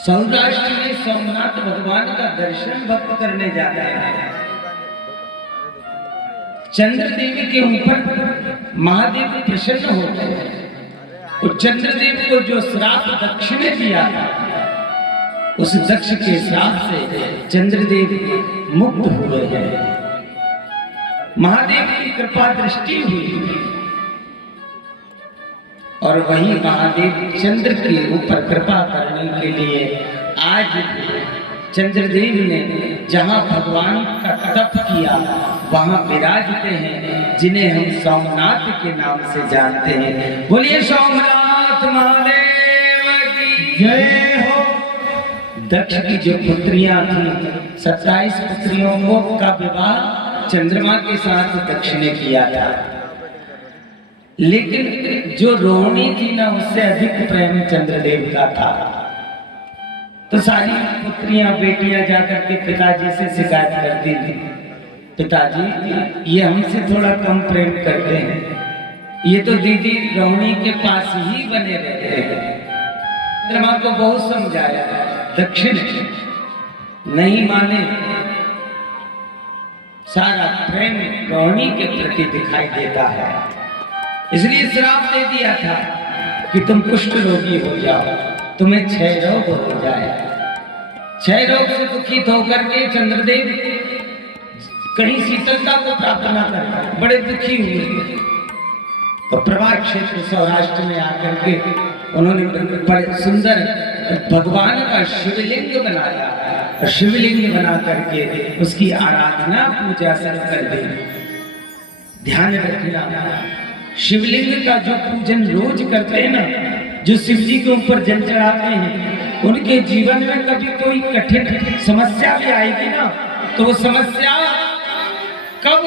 सौराष्ट्र में सोमनाथ भगवान का दर्शन भक्त करने जाता है। चंद्रदेव के ऊपर महादेव प्रसन्न हो गए। और चंद्रदेव को जो श्राप दक्ष ने दिया था, उस दक्ष के श्राप से चंद्रदेव मुक्त हुए हैं। महादेव की कृपा दृष्टि हुई और वही महादेव चंद्र के ऊपर कृपा करने के लिए आज चंद्रदेव ने जहां भगवान का तप किया वहां विराजते हैं, जिन्हें हम सोमनाथ के नाम से जानते हैं। बोलिए सोमनाथ महादेव की जय हो। दक्ष की जो पुत्रियां थी, 27 पुत्रियों को का विवाह चंद्रमा के साथ दक्ष ने किया था, लेकिन जो रोहिणी थी ना, उससे अधिक प्रेम चंद्रदेव का था। तो सारी पुत्रियां बेटियां जाकर के पिताजी से शिकायत करती थी, पिताजी ये हमसे थोड़ा कम प्रेम करते हैं, ये तो दीदी रोहिणी के पास ही बने रहते हैं। चंद्रमा को बहुत समझाया, दक्षिण नहीं माने। सारा प्रेम रोहिणी के प्रति दिखाई देता है, इसलिए श्राप दे दिया था कि तुम कुष्ठ रोगी हो जाओ, तुम्हें क्षय रोग हो जाए। क्षय रोग से दुखित होकर के चंद्रदेव कहीं शीतलता को प्राप्त न कर, बड़े दुखी हुए। तो प्रभार क्षेत्र सौराष्ट्र में आकर के उन्होंने बड़े सुंदर भगवान का शिवलिंग बनाया और शिवलिंग बना करके उसकी आराधना पूजा शुरू कर दी। ध्यान रखना, शिवलिंग का जो पूजन रोज करते हैं ना, जो शिव जी के ऊपर जल चढ़ाते हैं, उनके जीवन में कभी कोई कठिन समस्या भी आएगी ना, तो वो समस्या कब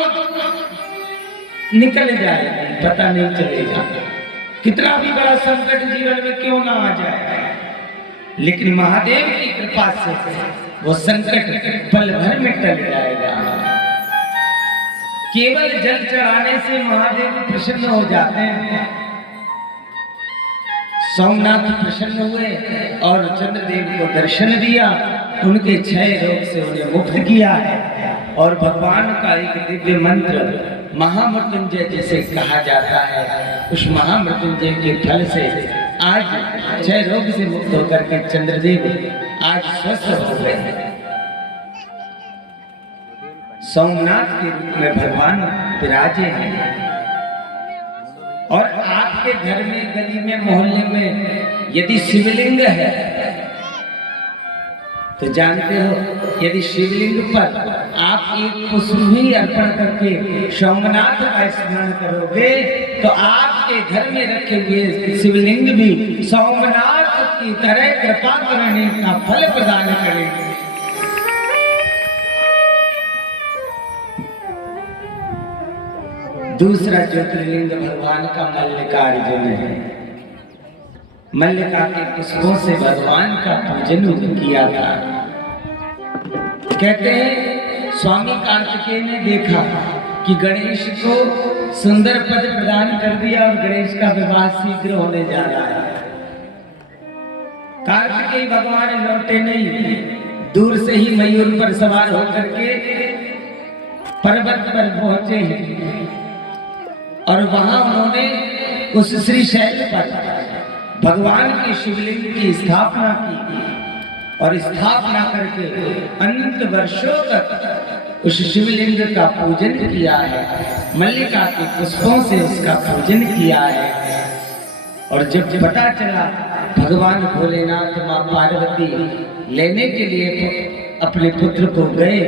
निकल जाएगी पता नहीं चलेगा। कितना भी बड़ा संकट जीवन में क्यों ना आ जाए, लेकिन महादेव की कृपा से वो संकट पल भर में टल जाएगा। केवल जल चढ़ाने से महादेव प्रसन्न हो जाते हैं। सोमनाथ प्रसन्न हुए और चंद्रदेव को दर्शन दिया, उनके क्षय रोग से उन्हें मुक्त किया है। और भगवान का एक दिव्य मंत्र महामृत्युंजय जिसे कहा जाता है, उस महामृत्युंजय के फल से आज क्षय रोग से मुक्त होकर के चंद्रदेव आज स्वस्थ हो गए। सोमनाथ के रूप में भगवान विराजे हैं। और आपके घर में, गली में, मोहल्ले में यदि शिवलिंग है तो जानते हो, यदि शिवलिंग पर आप एक पुष्प भी अर्पण करके सोमनाथ का स्मरण करोगे तो आपके घर में रखे हुए शिवलिंग भी सोमनाथ की तरह कृपा करने का फल प्रदान करेंगे। दूसरा ज्योतिर्लिंग भगवान का मल्लिकार्जुन है। मल्लिका के पुष्पों से भगवान का पूजन किया था। कहते हैं स्वामी कार्तिकेय ने देखा कि गणेश को सुंदर पद प्रदान कर दिया और गणेश का विवाह शीघ्र होने जा रहा है। कार्तिकेय भगवान लौटे नहीं, दूर से ही मयूर पर सवार होकर के पर्वत पर पहुंचे हैं और वहां उन्होंने उस श्रीशैल पर भगवान के शिवलिंग की स्थापना की और स्थापना करके अनंत वर्षों तक उस शिवलिंग का पूजन किया है। मल्लिका के पुष्पों से उसका पूजन किया है। और जब पता चला भगवान भोलेनाथ मां पार्वती लेने के लिए अपने पुत्र को गए,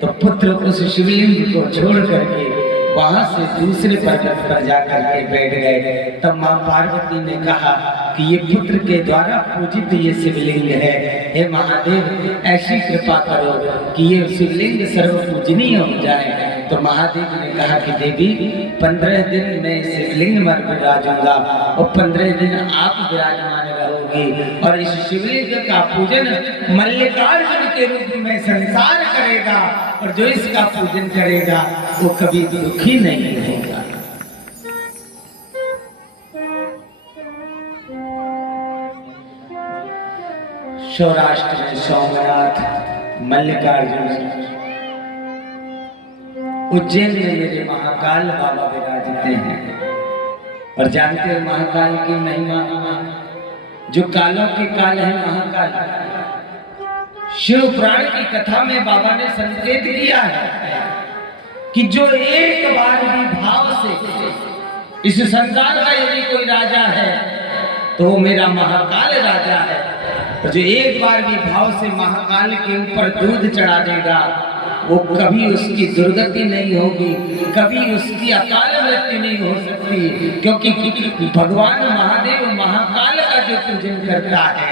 तो पुत्र उस शिवलिंग को छोड़ करके वहां से दूसरे पर्वत पर जाकर के बैठ गए। तब मां पार्वती ने कहा कि ये पुत्र के द्वारा पूजित ये शिवलिंग है, हे महादेव ऐसी कृपा करो कि ये शिवलिंग सर्व पूजनीय हो जाए। तो महादेव ने कहा कि देवी 15 दिन मैं शिवलिंग में विराजूंगा और 15 दिन आप विराजमान रहोगी और इस शिवलिंग का पूजन मल्लिकार्जुन के रूप में संसार करेगा और जो इसका पूजन करेगा वो कभी दुखी नहीं होगा। सौराष्ट्र में सोमनाथ, मल्लिकार्जुन, उज्जैन में मेरे महाकाल बाबा विराजते हैं। और जानते हो महाकाल की महिमा, जो कालों के काल है महाकाल। शिव पुराण की कथा में बाबा ने संकेत किया है कि जो एक बार भी भाव से इस संसार का यदि कोई राजा है तो वो मेरा महाकाल राजा है। तो जो एक बार भी भाव से महाकाल के ऊपर दूध चढ़ा देगा वो कभी उसकी दुर्गति नहीं होगी, कभी उसकी अकाल मृत्यु नहीं हो सकती, क्योंकि भगवान महादेव महाकाल का जो पूजन करता है,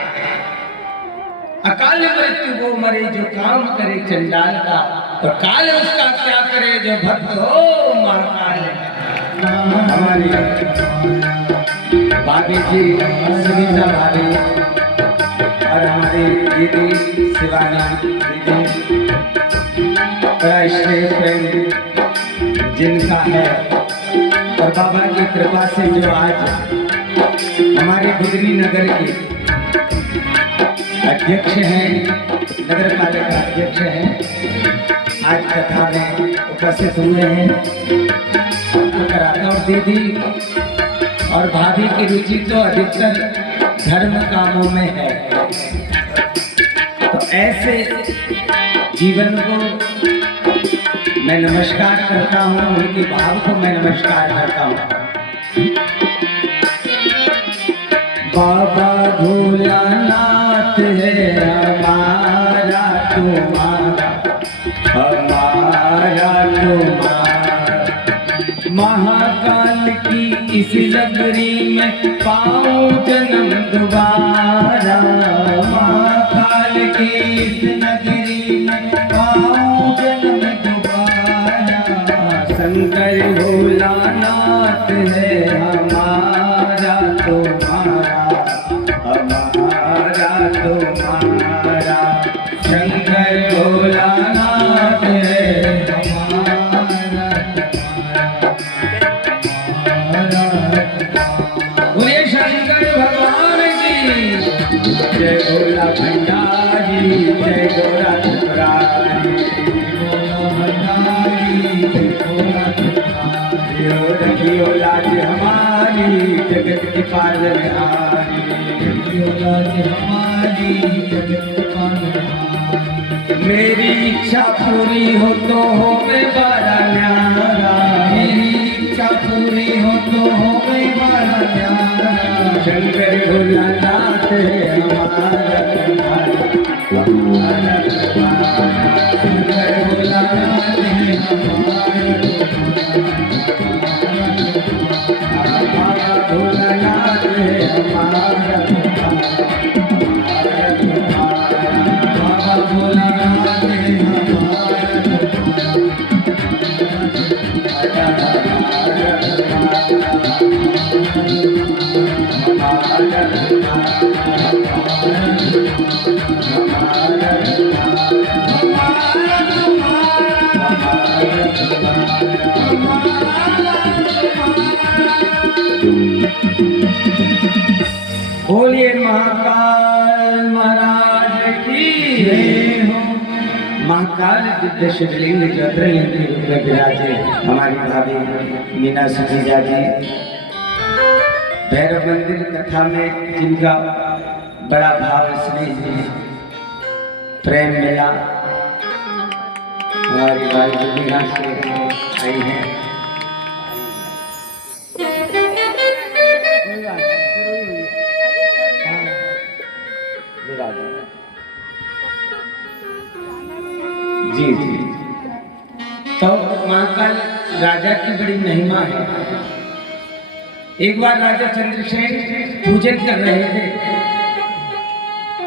अकाल मृत्यु वो मरे जो काम करे चंडाल का, तो काल उसका क्या करे जो भक्त हो महाकाल। हमारी भाभी जी सुनीता भाभी और हमारी दीदी शिवानी दीदी बड़ा स्नेह प्रेम जिनका है, और बाबा की कृपा से जो आज हमारे गुजरी नगर के अध्यक्ष हैं, नगर पालिका अध्यक्ष हैं, आज कथा में उपस्थित हुए हैं। और दीदी और भाभी की रुचि तो अधिकतर धर्म कामों में है, तो ऐसे जीवन को मैं नमस्कार करता हूँ, उनके भाव को मैं नमस्कार करता हूँ। बाबा भोलानाथ है हमारा तुम्हारा, हमारा तुम्हारा, महाकाल की इस नगरी में पाऊं जन्म दोबारा, महाकाल की इस नगरी में पाऊं जन्म दोबारा, शंकर भोलानाथ है हमारा तुम्हारा, हमारा तुम्हारा, शंकर भोलानाथ है हमारा तुम्हारा। बोलिए शंकर भगवान की जय, भोला भंडारी जय, गोरा त्रिपुरारी भोला भंडारी जय, भोला त्रिपुरारी, रखियो लाज हमारी जगत की पालनहारी, रखियो लाज हमारी जगत की पालनहारी। मेरी इच्छा पूरी हो तो हो मैं बड़ा न्यारा, मेरी इच्छा पूरी हो तो हो मैं बड़ा न्यारा, शंकर भोलानाथ है हमारा तुम्हारा, हमारा तुम्हारा, शंकर भोलानाथ है हमारा तुम्हारा, भोलानाथ है हमारा भोलानाथ है बोलिए महाकाल महाराज की जय हो। महाकाल दिव्य शिवलिंग ज्योतिर्लिंग के रूप में विराजे हमारी भाभी मीना सुजीजा जी। भैरव मंदिर कथा में जिनका बड़ा भाव स्नेह प्रेम मिला, हमारी भाई मीना से आई है। जी जी, तो महाकाल राजा की बड़ी महिमा है। एक बार राजा चंद्रसेन पूजन कर रहे थे,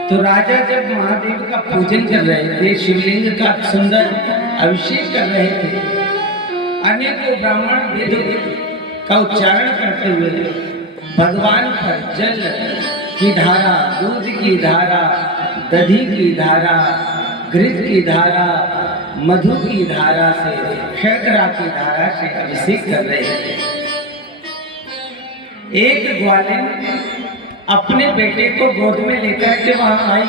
तो राजा जब महादेव का पूजन कर रहे थे, शिवलिंग का सुंदर अभिषेक कर रहे थे, अनेकों ब्राह्मण वेदों का उच्चारण करते हुए भगवान पर जल की धारा, दूध की धारा, दधी की धारा, घृत की धारा, मधु की धारा से, शर्करा की धारा से अभिषेक कर रहे थे। एक ग्वालिन अपने बेटे को गोद में लेकर के वहां आई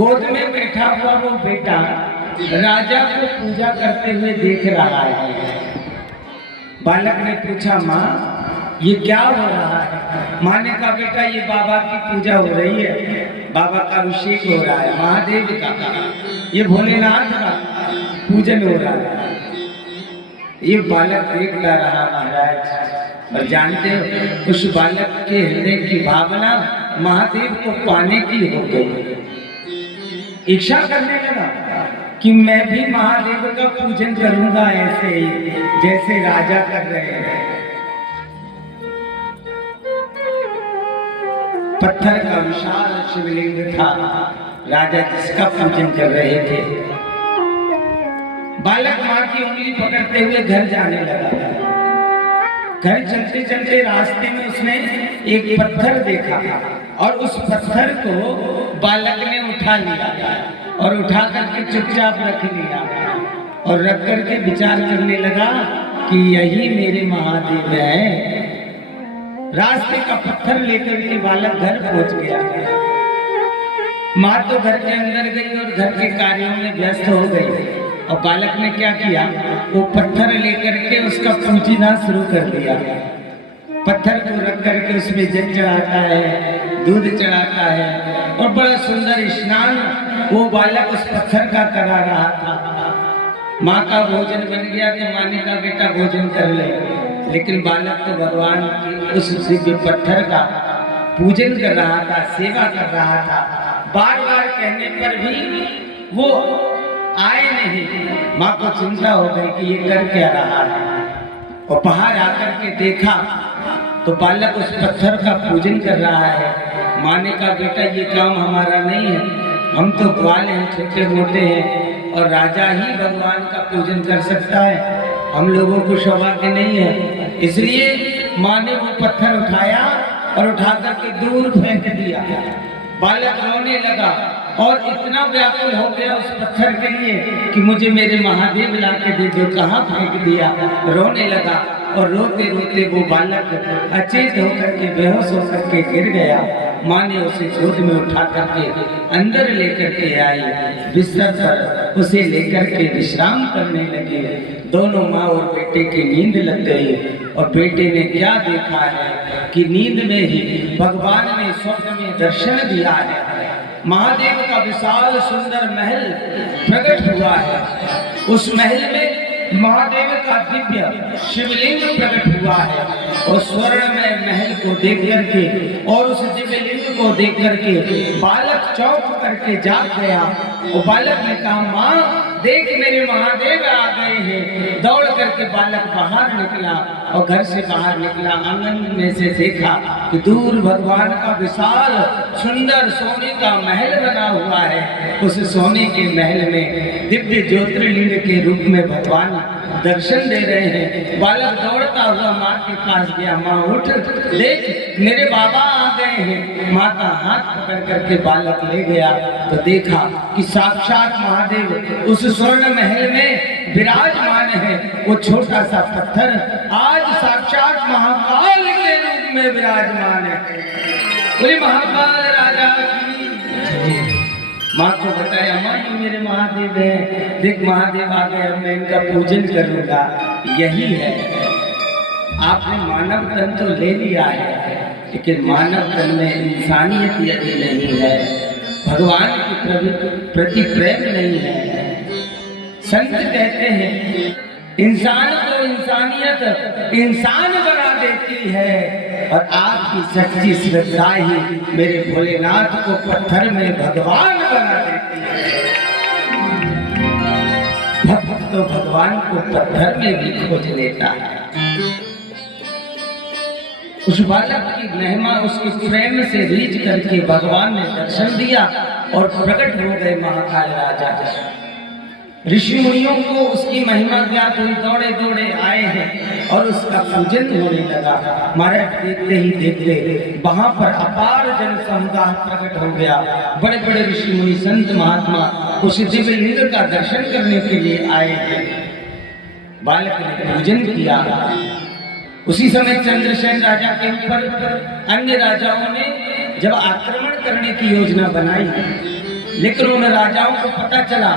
गोद में बैठा हुआ वो बेटा राजा को पूजा करते हुए देख रहा है। बालक ने पूछा, माँ ये क्या हो रहा है? माँ ने कहा, बेटा ये बाबा की पूजा हो रही है, बाबा का अभिषेक हो रहा है, महादेव का, ये भोलेनाथ का पूजन हो रहा है। ये बालक देखता रहा महाराज। और जानते हो उस बालक के हृदय की भावना महादेव को पाने की हो गई। इच्छा करने लगा कि मैं भी महादेव का पूजन करूंगा ऐसे ही जैसे राजा कर रहे हैं। पत्थर का विशाल शिवलिंग था राजा जिसका पूजन कर रहे थे। बालक माँ की उंगली पकड़ते हुए घर जाने लगा। घर चलते चलते रास्ते में उसने एक पत्थर देखा और उस पत्थर को बालक ने उठा लिया और उठा करके चुपचाप रख लिया और रख करके विचार करने लगा कि यही मेरे महादेव है। रास्ते का पत्थर लेकर के बालक घर पहुंच गया। माँ तो घर के अंदर गई और घर के कार्यों में व्यस्त हो गई और बालक ने क्या किया, वो पत्थर लेकर के उसका पूजना शुरू कर दिया। पत्थर को रख करके उसमें जल चढ़ाता है, दूध चढ़ाता है और बड़ा सुंदर स्नान वो बालक उस पत्थर का करा रहा था। माँ का भोजन बन गया तो माँ ने कहा, बेटा भोजन कर ले। लेकिन बालक तो भगवान की उस दिव्य पत्थर का पूजन कर रहा था, सेवा कर रहा था। बार बार कहने पर भी वो आए नहीं। माँ को चिंता हो गई कि ये कर क्या रहा है और बाहर आकर के देखा तो बालक उस पत्थर का पूजन कर रहा है। माँ ने कहा, बेटा ये काम हमारा नहीं है, हम तो ग्वाल हैं, छोटे मोटे हैं और राजा ही भगवान का पूजन कर सकता है, हम लोगों को सौभाग्य नहीं है। इसलिए माँ ने वो पत्थर उठाया और उठा करके दूर फेंक दिया। बालक रोने लगा और इतना व्याकुल हो गया उस पत्थर के लिए कि मुझे मेरे महादेव ला के दे दो, कहाँ फेंक दिया। रोने लगा और रोते रोते वो बालक अचेत होकर के बेहोश होकर के गिर गया। माँ ने उसे गोद में उठा करके अंदर लेकर के आई, बिस्तर पर उसे लेकर के विश्राम करने लगे। दोनों माँ और बेटे की नींद लग गई और बेटे ने क्या देखा है कि नींद में ही भगवान ने स्वप्न में दर्शन दिया है। महादेव का विशाल सुंदर महल प्रकट हुआ है। उस महल में महादेव का दिव्य शिवलिंग प्रकट हुआ है और स्वर्ण में महल को देख करके और उस दिव्य लिंग को देख करके बालक चौंक करके जाग गया और बालक ने कहा, माँ देख मेरे महादेव आ गए हैं। दौड़ करके बालक बाहर निकला और घर से बाहर निकला, आंगन में से देखा कि दूर भगवान का विशाल सुंदर सोने का महल बना हुआ है। उस सोने के महल में दिव्य ज्योतिर्लिंग के रूप में भगवान दर्शन दे रहे हैं। बालक दौड़ता हुआ माँ के पास गया, माँ उठ देख मेरे बाबा आ गए हैं। माँ का हाथ पकड़ करके बालक ले गया तो देखा कि साक्षात महादेव उस स्वर्ण महल में विराजमान है। वो छोटा सा पत्थर आज साक्षात महाकाल के रूप में विराजमान है। बोले महाकाल राजा की। माँ को बताया, माँ ये मेरे महादेव है, देख महादेव आ गए, अब मैं इनका पूजन करूंगा। यही है, आपने मानव तन तो ले लिया है लेकिन मानव तन में इंसानियत यदि नहीं है, भगवान के प्रति प्रेम नहीं है। संत कहते हैं इंसान को इंसानियत इंसान बना देती है और आपकी सच्ची श्रद्धा ही मेरे भोलेनाथ को पत्थर में भगवान बना देती है। भक्त तो भगवान को पत्थर में भी खोज लेता है। उस बालक की महिमा उसके प्रेम से रीझ करके भगवान ने दर्शन दिया और प्रकट हो गए महाकाल राजा। ऋषि मुनियों को उसकी महिमा ज्ञात हुई, दौड़े दौड़े आए हैं और उसका पूजन होने लगा। महाराज देखते ही देखते वहां पर अपार जन समुदाय प्रकट हो गया। बड़े बड़े ऋषि मुनि संत महात्मा उस दिव्य लिंग का दर्शन करने के लिए आए हैं। बालक ने पूजन किया। उसी समय चंद्रसेन राजा के ऊपर अन्य राजाओं ने जब आक्रमण करने की योजना बनाई लेकिन उन राजाओं को पता चला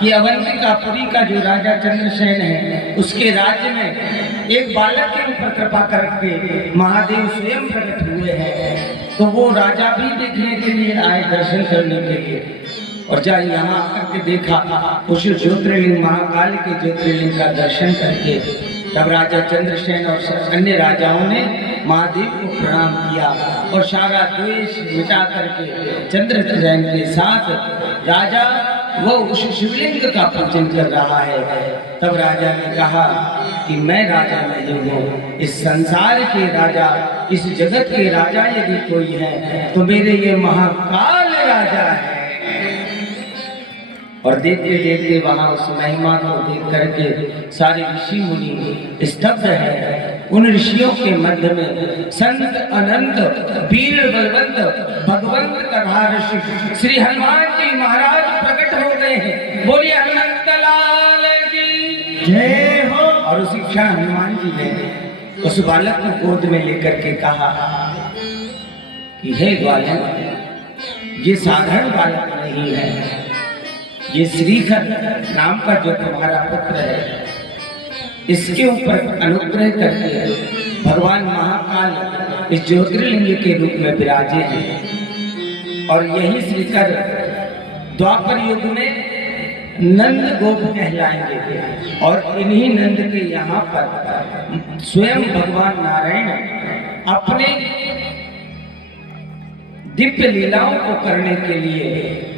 कि अवंतिकापुरी का जो राजा चंद्रसेन है, उसके राज्य में एक बालक के ऊपर कृपा करके महादेव स्वयं प्रकट हुए हैं। तो वो राजा भी देखने के लिए आए, दर्शन करने के लिए। और जब यहाँ आकर के देखा उस ज्योतिर्लिंग, महाकाल के ज्योतिर्लिंग का दर्शन करके, तब राजा चंद्रसेन और अन्य राजाओं ने महादेव को प्रणाम किया और सारा द्वेष मिटा करके चंद्रसेन के साथ राजा वो उस शिवलिंग का पूजन कर रहा है। तब राजा ने कहा कि मैं राजा नहीं हूँ, इस संसार के राजा, इस जगत के राजा यदि कोई है तो मेरे ये महाकाल राजा है। और देखते देखते वहां उस महिमा को देख करके सारे ऋषि मुनि स्तब्ध है। उन ऋषियों के मध्य में संत अनंत वीर बलवंत भगवंत कथा ऋषि श्री हनुमान जी महाराज प्रकट हो गए हैं। बोलिए हनुमंत लाल की जय हो। और उसी क्षण हनुमान जी ने उस बालक को गोद में लेकर के कहा कि हे ग्वालियर, ये साधारण बालक नहीं है, ये श्रीखर नाम का जो तुम्हारा पुत्र है, इसके ऊपर अनुग्रह करके भगवान महाकाल इस ज्योतिर्लिंग के रूप में विराजे हैं। और यही श्रीकर द्वापर युग में नंद गोप कहलाएंगे। और इन्हीं नंद के यहाँ पर स्वयं भगवान नारायण अपने दिव्य लीलाओं को करने के लिए,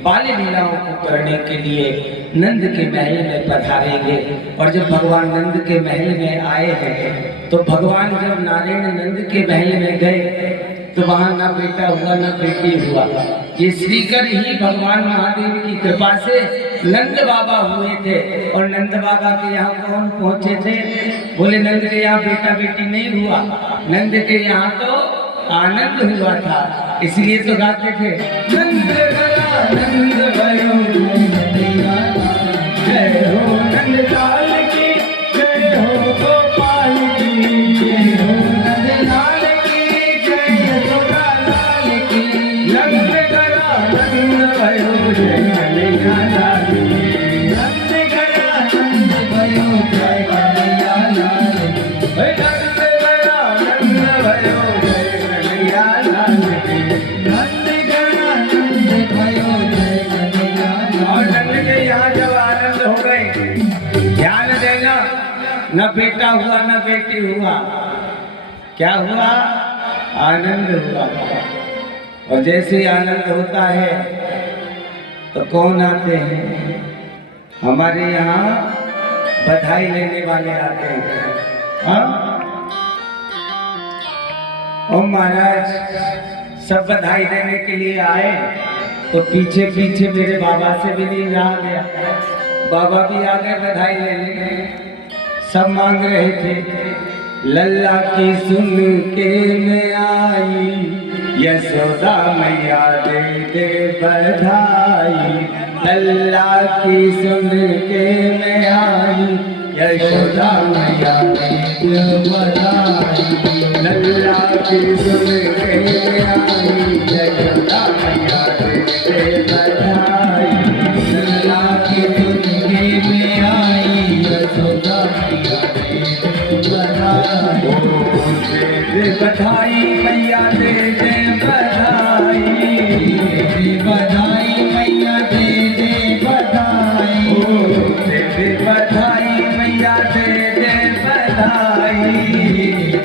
बाल्य लीलाओं को करने के लिए नंद के महल में पधारेंगे। और जब भगवान नंद के महल में आए हैं तो भगवान जब नारायण नंद के महल में गए तो वहां ना बेटा हुआ ना बेटी हुआ। ये श्रीकर ही भगवान महादेव की कृपा से नंद बाबा हुए थे। और नंद बाबा के यहाँ कौन पहुंचे थे? बोले नंद के यहाँ बेटा बेटी नहीं हुआ, नंद के यहाँ तो आनंद हुआ था। इसलिए तो गाते थे नंद गया नंद भयो जय हो नंद लाल की, जय हो गोपाल की, जय हो नंद लाल की, जय यशोदा लाल की। नंद गया नंद भयो जय कन्हैया लाल की, नंद गया नंद भयो जय कन्हैया लाल की, नंद गया नंद भयो जय कन्हैया लाल की, नंद गया नंद भयो जय कन्हैया। और नंद के यहाँ जब आनंद हो गए, ध्यान देना, न बेटा हुआ न बेटी हुआ, क्या हुआ? आनंद हुआ। और जैसे आनंद होता है तो कौन आते हैं? हमारे यहाँ बधाई लेने वाले आते हैं। हाँ ओ महाराज, सब बधाई देने के लिए आए तो पीछे पीछे मेरे बाबा से भी नहीं रहा गया। बाबा भी आ गए बधाई लेने। सब मांग रहे थे लल्ला की सुन के मैं आई, यशोदा मैया दे दे बधाई। लल्ला की सुन के मैं आई, यशोदा मैया दे दे बधाई। लल्ला की सुन के मैं आई, यशोदा मैया दे दे बधाई। लल्ला की सुन के मैं आई, यशोदा मैया दे दे बधाई। ओ दे बधाई मैया दे दे बधाई, दे बधाई मैया दे दे बधाई। ओ दे बधाई मैया दे दे बधाई,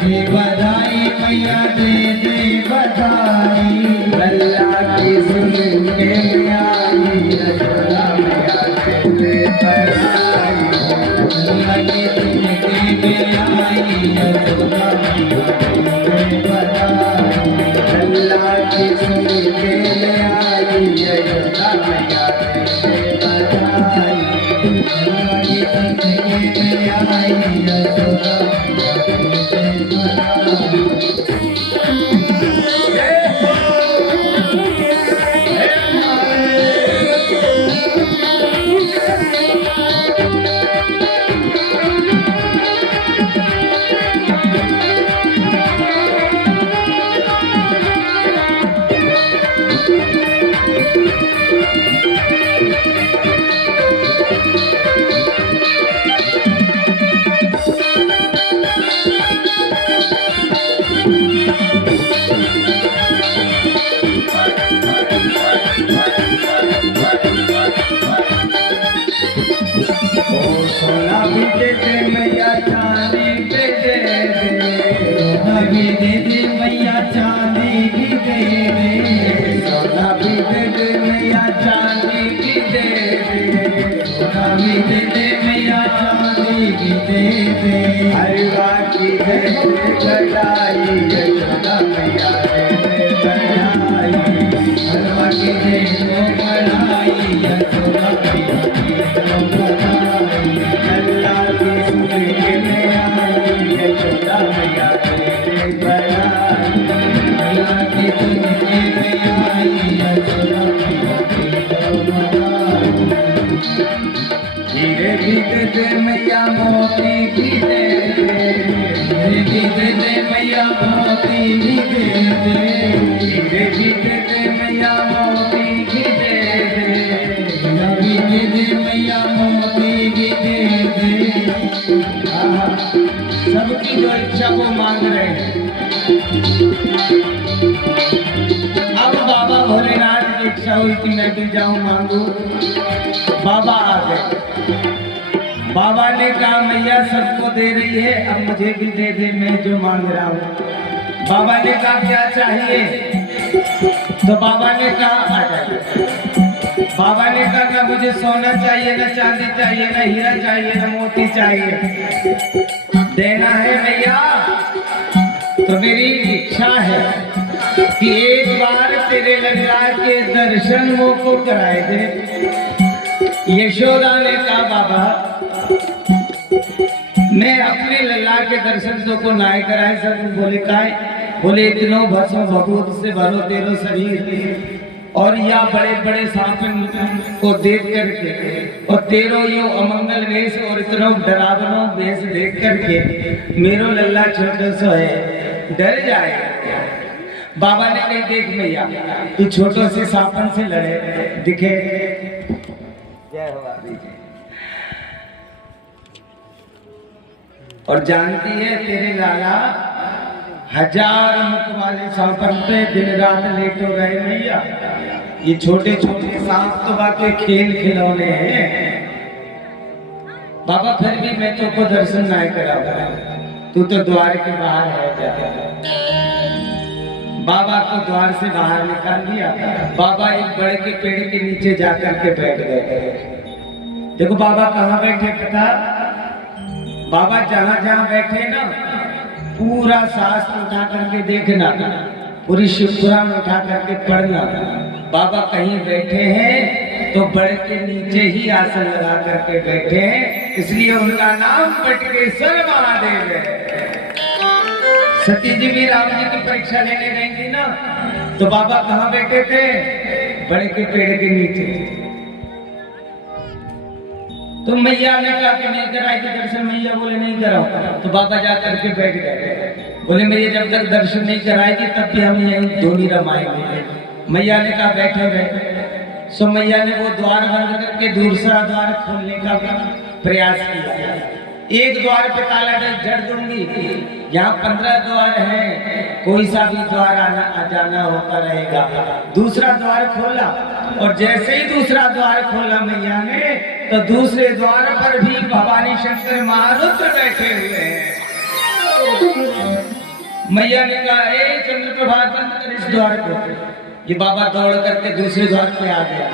दे बधाई मैया दे दे बधाई। लल्ला की सुन के आई, यशोदा मैया दे दे बधाई। लल्ला की सुन के आई, यशोदा मैया दे दे बधाई। लल्ला की सुन के आई, यशोदा मैया दे दे बधाई। लल्ला की सुन के आई, यशोदा मैया दे दे बधाई। दे दे मैया चांदी पे दे दे, सोना भी दे दे मैया चांदी भी दे दे, सोना भी दे दे मैया चांदी भी दे दे, सोना भी दे दे मैया चांदी भी दे दे। हलवा की दे दे कढ़ाई, यशोदा मैया दे दे कढ़ाई, हलवा की दे दो कढ़ाई, यशोदा मैया दे दो कढ़ाई, अल्लाह की सुनने में आई, यशोदा मैया दे दे कढ़ाई, अल्लाह की सुनने में आई, यशोदा मैया दे दो कढ़ाई। हीरे भी दे दे मैया मोती भी दे दे, हीरे भी दे दे मैया मोती भी दे दे, हीरे भी दे दे मैया मोती भी दे दे, हीरा भी दे दे मैया मोती भी दे दे। सबकी जो इच्छा वो मांग रहे हैं। अब बाबा भोलेनाथ की इच्छा हुई कि मैं भी जाऊं मांगू। बाबा आ गए। बाबा ने कहा मैया सबको दे रही है, अब मुझे भी दे दे, मैं जो मांग रहा हूँ। बाबा ने कहा क्या चाहिए? तो बाबा ने कहा आ जाइए। बाबा ने कहा ना मुझे सोना चाहिए, ना चांदी चाहिए, ना हीरा चाहिए, ना मोती चाहिए, देना है मैया तो मेरी इच्छा है कि एक बार तेरे लल्ला के दर्शन वो को कराए दे। यशोदा ने कहा बाबा मैं अपने लल्ला के दर्शन तो को नाय कराए। सब बोले काय? बोले इतनो भस्म भभूत से भरो तेरो शरीर और या बड़े बड़े सांपन को देख करके और तेरो यो अमंगल वेश और इतनो डरावनो वेश देख करके मेरो लल्ला छोटो सो है, डर जाए। बाबा ने कही देख मैया तू छोटो से सांपन से लड़े दिखे। जय हो आदि जी। और जानती है तेरे लाला 1000 मुख वाले सांपन पे दिन रात लेटो रहे मैया। ये छोटे छोटे सांप तो बाकी खेल खिलौने हैं। बाबा फिर भी मैं तो को दर्शन ना कराऊंगा, तू तो द्वार के बाहर है जा। बाबा को द्वार से बाहर निकाल दिया। बाबा एक बड़े के पेड़ के नीचे जाकर के बैठ गए। देखो बाबा कहाँ बैठे पता? बाबा जहां जहां बैठे ना पूरा शास्त्र उठा करके देखना, पूरी शिव पुराण उठा करके पढ़ना। बाबा कहीं बैठे हैं तो बड़े के नीचे ही आसन लगा करके बैठे हैं, इसलिए उनका नाम बटकेश्वर महादेव है। सती जी भी राम जी की परीक्षा लेने गई थी ना, तो बाबा कहाँ बैठे थे? बड़े के पेड़ के नीचे। तो मैया ने कहा कि नहीं कराएगी दर्शन। मैया बोले नहीं कराओ। तो बाबा जा करके बैठ गए। बोले मैया जब तक दर्शन नहीं कराएगी तब भी हम यहीं धोनी रमाएंगे। मैया ने कहा बैठे रहे। सो मैया ने वो द्वार बंद करके दूसरा द्वार खोलने का प्रयास किया। एक द्वार पे ताला जड़ दूंगी, यहाँ 15 द्वार हैं, कोई सा भी द्वार आना जाना होता रहेगा। दूसरा द्वार खोला और जैसे ही दूसरा द्वार खोला मैया ने, तो दूसरे द्वार पर भी भवानी शंकर महारुद्र बैठे हुए हैं। मैया ने कहा ए चंद्रप्रभा बंद कर इस द्वार को। ये बाबा दौड़ करके दूसरे द्वार पे आ गया।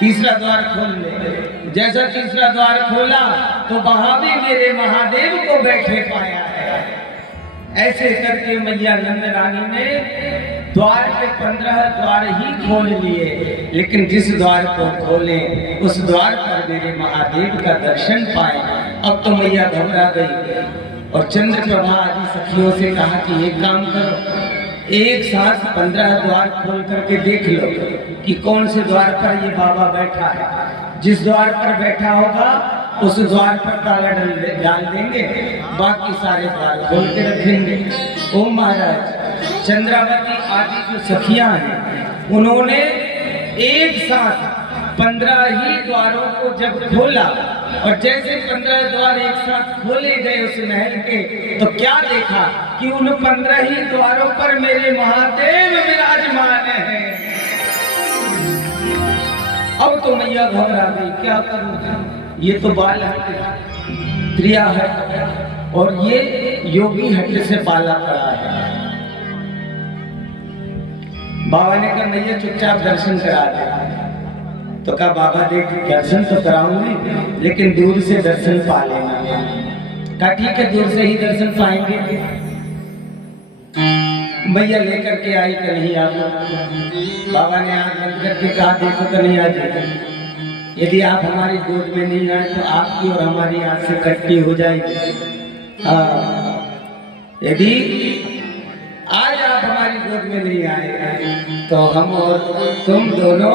तीसरा द्वार खोल ले। जैसा तीसरा द्वार खोला तो वहां भी मेरे महादेव को बैठे पाया है। ऐसे करके मैया नंद रानी ने द्वार पे 15 द्वार ही खोल लिए, लेकिन जिस द्वार को खोले उस द्वार पर मेरे महादेव का दर्शन पाए। अब तो मैया घबरा गई और चंद्रप्रभा आदि सखियों से कहा कि एक काम करो, एक साथ 15 द्वार खोल करके देख लो कि कौन से द्वार पर ये बाबा बैठा है। जिस द्वार पर बैठा होगा उस द्वार पर ताला डाल देंगे, बाकी सारे द्वार खोल के रखेंगे। ओ महाराज, चंद्रावती आदि जो सखियां हैं उन्होंने एक साथ 15 ही द्वारों को जब खोला और जैसे 15 द्वार एक साथ खोले गए उस महल के, तो क्या देखा कि उन 15 ही द्वारों पर मेरे महादेव विराजमान हैं। अब तो मैया घबरा गई, क्या करूं, ये तो बाल है। त्रिया हट और ये योगी हट से पाला पड़ा है। बाबा ने कहा मैया चुपचाप दर्शन करा दे। तो कहा बाबा देख दर्शन तो कराऊंगी लेकिन दूर से दर्शन पा लेना। कहा ठीक है दूर से ही दर्शन पाएंगे। मैया लेकर के आई कन्हैया को। बाबा ने आंख बंद करके कहा देखो कन्हैया जी, यदि आप हमारी गोद में नहीं आए तो आपकी और हमारी आज से कट्टी हो जाएगी। यदि आज आप हमारी गोद में नहीं आए तो हम और तुम दोनों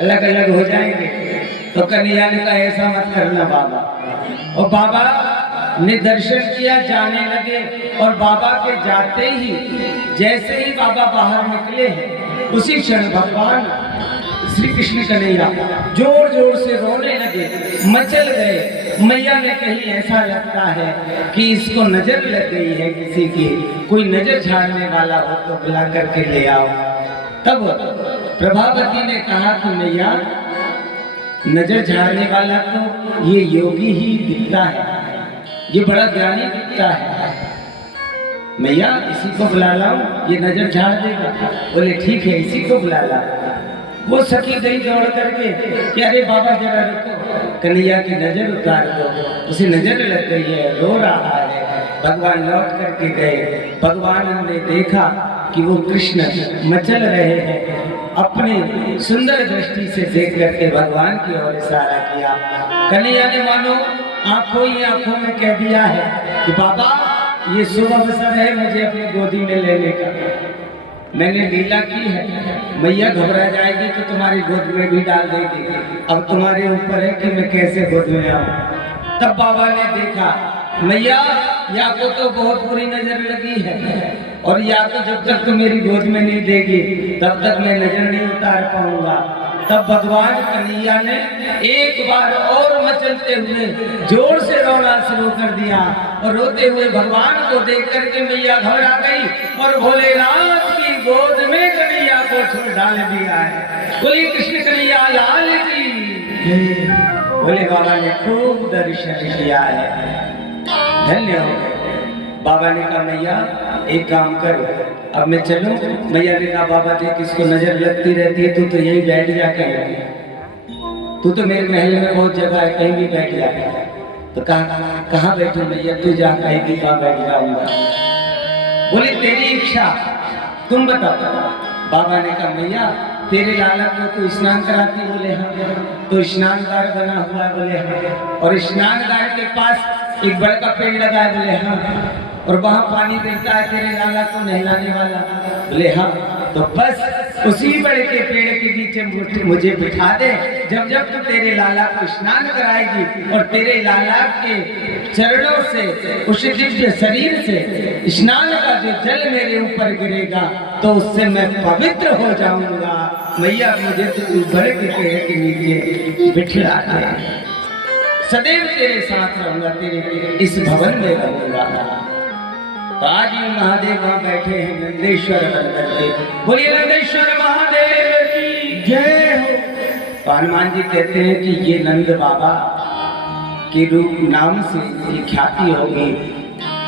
अलग अलग हो जाएंगे। तो कन्हैया ने कहा ऐसा मत करना बाबा। और बाबा ने दर्शन किया, जाने लगे और बाबा के जाते ही जैसे ही बाबा बाहर निकले उसी क्षण भगवान श्री कृष्ण कन्हैया जोर जोर से रोने लगे, मचल गए। मैया ने कही ऐसा लगता है कि इसको नजर लग गई है किसी की, कोई नजर झाड़ने वाला हो तो बुला करके ले आओ। तब प्रभावती ने कहा कि मैया नजर झाड़ने वाला तो ये योगी ही दिखता है, ये बड़ा ज्ञानी दिखता है। मैया इसी को बुला लाओ, ये नजर झाड़ देगा। बोले ठीक है इसी को बुला लाओ। वो सखी गई दौड़ करके कि अरे बाबा जरा रुको, कन्हैया की नजर उतार दो, उसे नजर लग गई है, रो रहा है। भगवान लौट करके गए। भगवान ने देखा कि वो कृष्ण मचल रहे हैं। अपने सुंदर दृष्टि से देख करके भगवान की ओर इशारा किया। कन्हैया ने मानो आंखों ही आंखों में कह दिया है कि बाबा ये शुभ अवसर है मुझे अपनी गोदी में लेने का। मैंने लीला की है, मैया घबरा जाएगी तो तुम्हारी गोद में भी डाल देगी। अब तुम्हारे ऊपर है कि मैं कैसे गोद में आऊं। तब बाबा ने देखा मैया या को तो बहुत बुरी नजर लगी है और या तो जब तक तुम मेरी गोद में नहीं देगी तब तक मैं नजर नहीं उतार पाऊंगा। तब भगवान कन्हैया ने एक बार और मचलते हुए जोर से रोना शुरू कर दिया और रोते हुए भगवान को देख करके मैया घबरा गई और भोलेनाथ की गोद में कन्हैया को छोड़ डाल दिया है। बोलिए कृष्ण कन्हैया लाल की। भोले बाबा ने खूब दर्शन किया है, धन्य हो गए। बाबा ने कहा मैया एक काम कर, अब मैं चलूं। मैया ने कहा बाबा देख इसको नजर लगती रहती है, तू तो यहीं बैठ जा कहीं, तू तो मेरे महल में बहुत जगह है, कहीं भी बैठ जा। तो कहाँ बैठू मैया, तू जा कहीं कहाँ बैठ जाऊंगा। बोले तेरी इच्छा तुम बताओ। बाबा ने कहा मैया तेरे लाला को तू स्नान कराती। बोले हाँ। तो स्नानगार बना हुआ है। बोले हाँ। और स्नानगार के पास एक बड़ा का पेड़ लगा है। बोले हाँ। और वहां पानी देता है तेरे लाला को नहलाने वाला। बोले हाँ। तो बस उसी बड़े के पेड़ के नीचे मुझे बिठा दे। जब जब तू तेरे लाला को स्नान कराएगी और तेरे लाला के चरणों से उस दिव्य शरीर से स्नान का जो जल मेरे ऊपर गिरेगा तो उससे मैं पवित्र हो जाऊंगा। मैया मुझे तो बड़े के पेड़ के नीचे बिठा दे, सदैव तेरे साथ रहूंगा, तेरे इस भवन में रहूंगा। तो आज ये महादेव वहां बैठे हैं नंदेश्वर बनकर के। बोलिए नंदेश्वर महादेव की जय हो। तो हनुमान जी कहते हैं कि ये नंद बाबा के रूप नाम से ये ख्याति होगी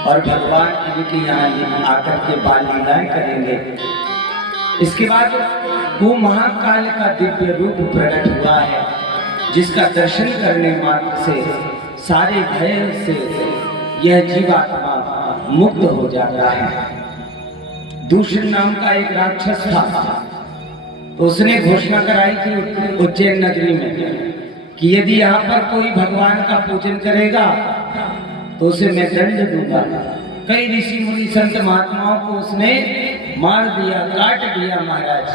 और भगवान इनके यहाँ आकर के बाल लीलाएं करेंगे। इसके बाद वो महाकाल का दिव्य रूप प्रकट हुआ है जिसका दर्शन करने मात्र से सारे भय से यह जीवात्मा मुक्त हो जाता है। दूसरे नाम का एक राक्षस था, तो उसने घोषणा कराई थी उज्जैन नगरी में कि यदि यहाँ पर कोई भगवान का पूजन करेगा तो उसे मैं दंड दूंगा। कई ऋषि मुनि संत महात्माओं को उसने मार दिया, काट दिया महाराज।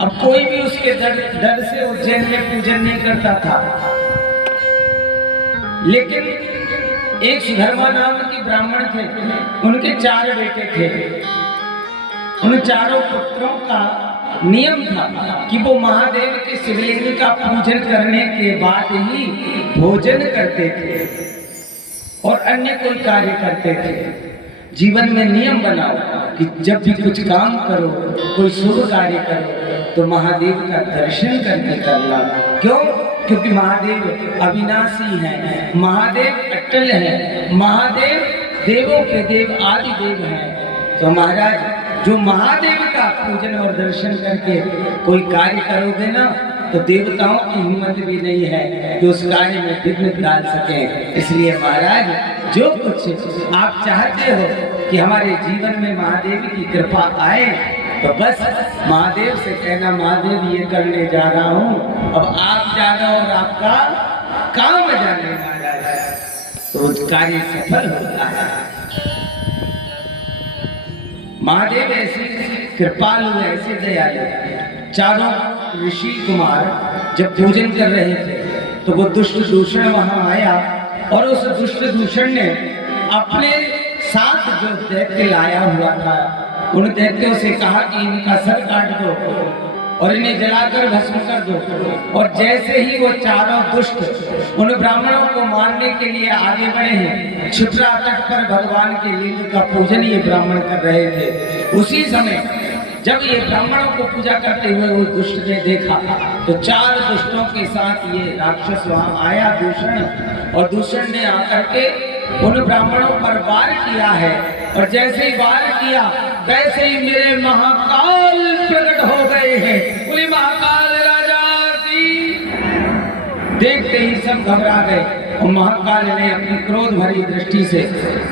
अब कोई भी उसके डर से उज्जैन में पूजन नहीं करता था। लेकिन एक सुधर्मा नाम के ब्राह्मण थे, उनके 4 बेटे थे। उन चारों पुत्रों का नियम था कि वो महादेव के शिवलिंग का पूजन करने के बाद ही भोजन करते थे और अन्य कोई कार्य करते थे। जीवन में नियम बनाओ कि जब भी कुछ काम करो, कोई शुभ कार्य करो तो महादेव का दर्शन करके करना। क्यों? क्योंकि महादेव अविनाशी है, महादेव अटल है, महादेव देवों के देव आदि देव हैं। तो महाराज जो महादेव का पूजन और दर्शन करके कोई कार्य करोगे ना, तो देवताओं की हिम्मत भी नहीं है कि उस कार्य में विघ्न डाल सकें। इसलिए महाराज जो कुछ आप चाहते हो कि हमारे जीवन में महादेव की कृपा आए, तो बस महादेव से कहना, महादेव ये करने जा रहा हूँ, अब आप जाना और आपका काम जाने महाराज, तो कार्य सफल होता है। महादेव ऐसे कृपालु, ऐसे दयालु। चारों ऋषि कुमार जब पूजन कर रहे थे तो वो दुष्ट दूषण वहां आया और उस दुष्ट दूषण ने अपने साथ जो दैत्य लाया हुआ था उन दैत्यों से कहा कि इनका सर काट दो और इन्हें जलाकर भस्म कर दो। और जैसे ही वो चारों दुष्ट उन ब्राह्मणों को मारने के लिए आगे बढ़े हैं, क्षुद्रा तट पर भगवान के लिंग का पूजन ये ब्राह्मण कर रहे थे। उसी समय जब ये ब्राह्मणों को पूजा करते हुए वो दुष्ट ने देखा, तो चार दुष्टों के साथ ये राक्षस वहां आया दूषण, और दूषण ने आकर के उन ब्राह्मणों पर वार किया है। और जैसे ही वार किया वैसे ही मेरे महाकाल प्रकट हो गए हैं। बोले महाकाल राजा की। देखते ही सब घबरा गए और महाकाल ने अपनी क्रोध भरी दृष्टि से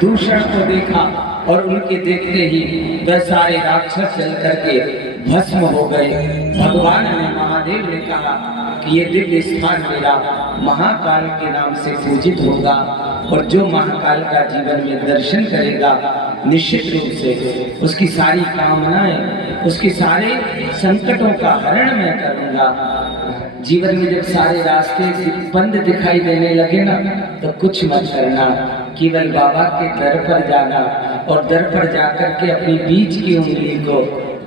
दूषण को देखा और उनके देखते ही वह सारे राक्षस जल करके भस्म हो गए। भगवान ने, महादेव ने कहा कि ये दिव्य स्थान मेरा महाकाल के नाम से पूजित होगा, और जो महाकाल का जीवन में दर्शन करेगा निश्चित रूप से उसकी सारी कामनाएं, उसके सारे संकटों का हरण मैं करूंगा। जीवन में जब सारे रास्ते बंद दिखाई देने लगे ना, तो कुछ मत करना, केवल बाबा के दर पर जाना और दर पर जाकर के अपनी बीच की उंगली को,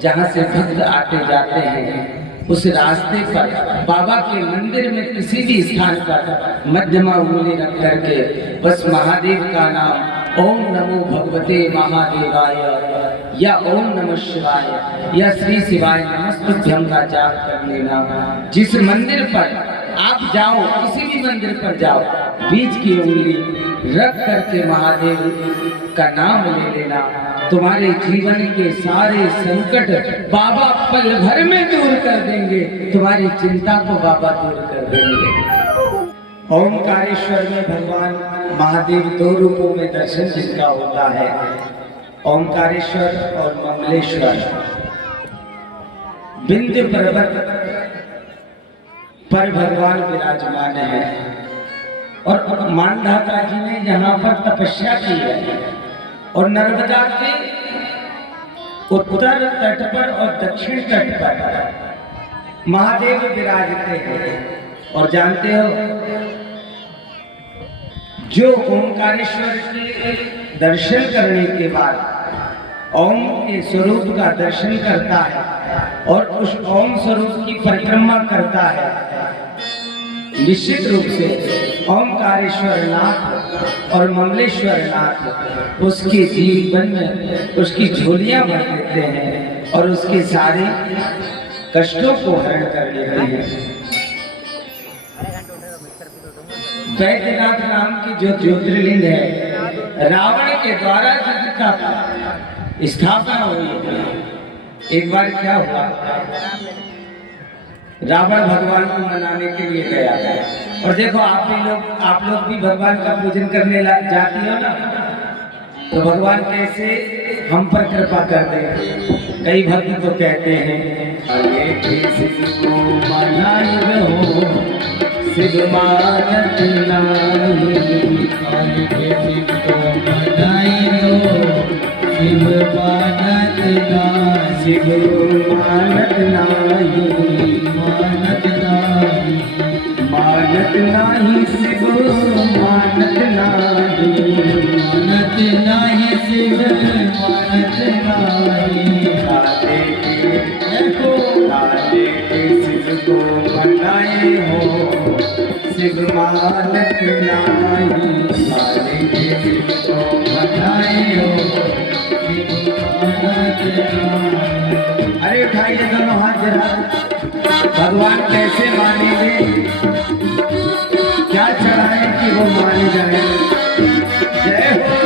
जहाँ से भक्त आते जाते हैं, उस रास्ते पर बाबा के मंदिर में किसी भी स्थान पर मध्यमा उंगली रख करके बस महादेव का नाम ओम नमो भगवते महादेवाय या ओम नमः शिवाय या श्री शिवाय नमस्तुभ्यं का जाप कर लेना। जिस मंदिर पर आप जाओ, किसी भी मंदिर पर जाओ, बीच की उंगली रख करके महादेव का नाम ले लेना। तुम्हारे जीवन के सारे संकट बाबा पल भर में दूर कर देंगे, तुम्हारी चिंता को बाबा दूर कर देंगे। ओमकारेश्वर में भगवान महादेव दो रूपों में दर्शन जिनका होता है, ओमकारेश्वर और ममलेश्वर। विंध्य पर्वत पर भगवान विराजमान है और मानधाता जी ने यहाँ पर तपस्या की है, और नर्मदा के उत्तर तट पर और दक्षिण तट पर महादेव विराजते हैं। और जानते हो, जो ओमकारेश्वर के दर्शन करने के बाद ओम के स्वरूप का दर्शन करता है और उस ओम स्वरूप की परिक्रमा करता है, निश्चित रूप से ओमकारेश्वर नाथ और ममलेश्वर नाथ उसके जीवन में उसकी झोलियां भर देते हैं और उसके सारे कष्टों को हरण कर लेते हैं। वैद्यनाथ नाम की जो ज्योतिर्लिंग है, रावण के द्वारा जिसका स्थापना हुई है। एक बार क्या हुआ, रावण भगवान को मनाने के लिए गया, और देखो आप लोग भी भगवान का पूजन करने जाती हो ना, तो भगवान कैसे हम पर कृपा कर दे। कई भक्त तो कहते हैं शिव मानत नाही, शिव को मनाई लो, शिव मानत नाही, शिव मानत नाही, मानत नाही, मानत नाही, शिव मानत नाही, मानत नाही, शिव मानत नाही। काले के शिव को मनाए हो, शिव मानत नाही, काले के शिव को मनाए हो, शिव मानत नाही। अरे उठाइए दोनों हाथ जरा, भगवान कैसे मानेंगे। को मान जाए। जय हो।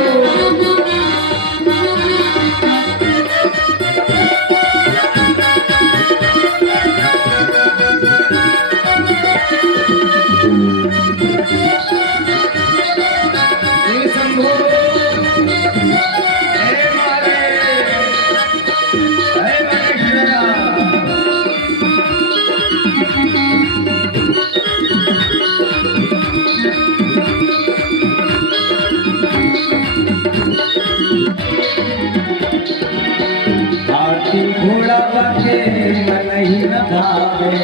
घोड़ा बाके मन ही न भावे,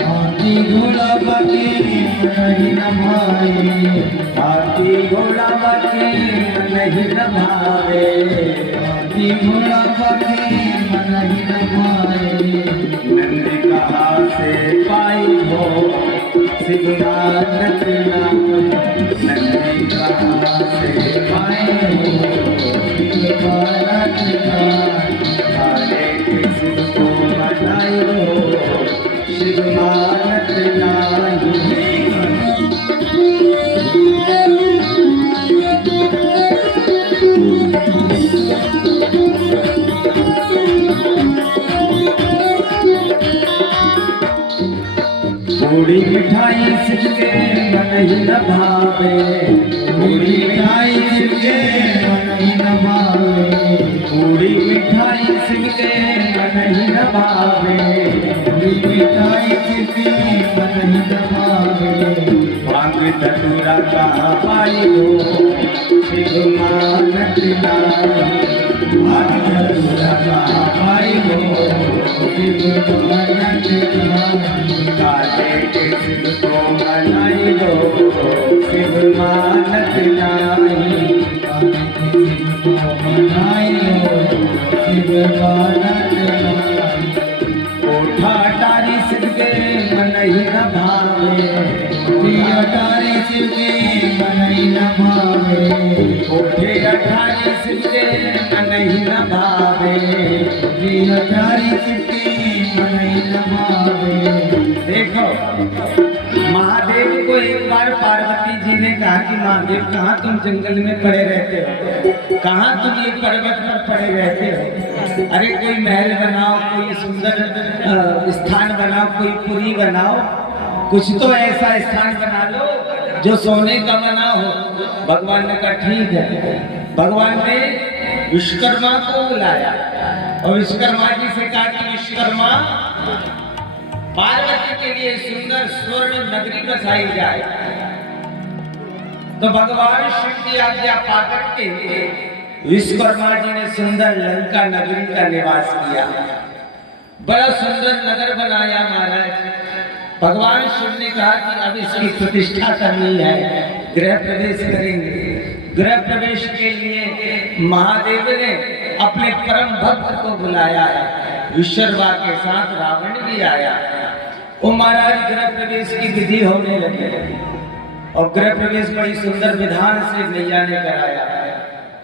हाथी घोड़ा बाके मन ही न भावे, हाथी घोड़ा बाके मन ही न भावे, हाथी घोड़ा बाके मन ही न भावे। नंदी कहाँ से पाई हो सिंगारत नाम, नंदी कहाँ से पाई हो सिंगारत नाम। शिव मानत नाही। पूरी मिठाई सिक्के मन ही न भावे, पूरी मिठाई सिक्के मन ही न भावे, पूरी मिठाई सिक्के मन ही न भावे, पूरी मिठाई सिक्के मन ही न भावे। भांग धतूरा कहाँ पाई हो शिव मानत नाही, भांग धतूरा कहाँ पाई हो शिव मानत नाही। काले के शिव को मनाई लो शिव मानत नाही, काले के शिव को मनाई लो शिव मानत नाही। कोठा अटारी शिव के मन ही न भावे, कोठा अटारी शिव के मन ही न भावे, कोठे अटारी शिव के मन ही न भावे, कोठे अटारी शिव के मन ही न भावे। देखो महादेव को एक बार पार्वती जी ने कहा कि महादेव कहाँ तुम जंगल में पड़े रहते हो, कहाँ तुम ये पर्वत पर पड़े रहते हो, अरे कोई महल बनाओ, कोई सुंदर स्थान बनाओ, कोई पुरी बनाओ, कुछ तो ऐसा स्थान बना लो जो सोने का बना हो। भगवान ने कहा ठीक है। भगवान ने विश्वकर्मा को बुलाया और विश्वकर्मा जी से कहा कि विश्वकर्मा पार्वती के लिए सुंदर स्वर्ण नगरी बसाई जाए। तो भगवान शिव की आज्ञा पाकर के विश्वकर्मा जी ने सुंदर लंका नगरी का निवास किया, बड़ा सुंदर नगर बनाया महाराज। भगवान शिव ने कहा कि अब इसकी प्रतिष्ठा करनी है, गृह प्रवेश करेंगे। गृह प्रवेश के लिए महादेव ने अपने परम भक्त को बुलाया है, विश्वकर्मा के साथ रावण भी आया। वो महाराज गृह प्रवेश की विधि होने लगी और गृह प्रवेश बड़ी सुंदर विधान से मैया ने कराया।